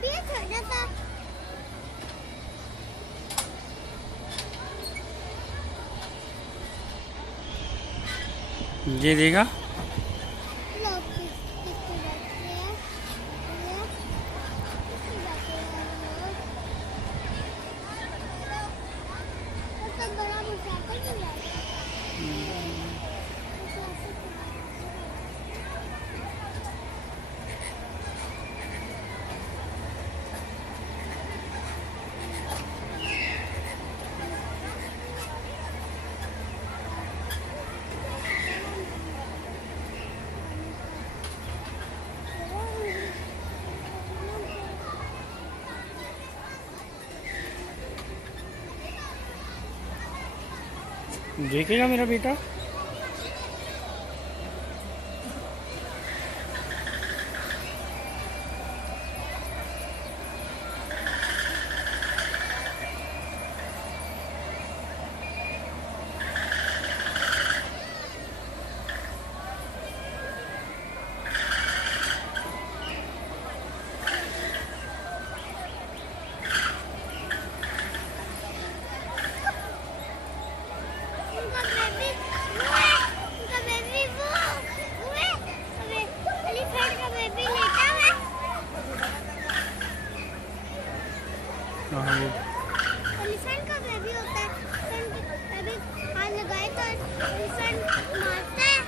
भी है छोटा सा। ये देगा। लोग किसके बैठे हैं? ये किसके बैठे हैं लोग? तो बड़ा मुसाफिर भी बैठा है। देखेगा मेरा बेटा। उनका बेबी वो है। एलिफेंट का बेबी लेटा है। हाँ वो एलिफेंट का बेबी होता है। एलिफेंट बेबी हाथ लगाए तो एलिफेंट मारता है।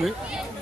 वे-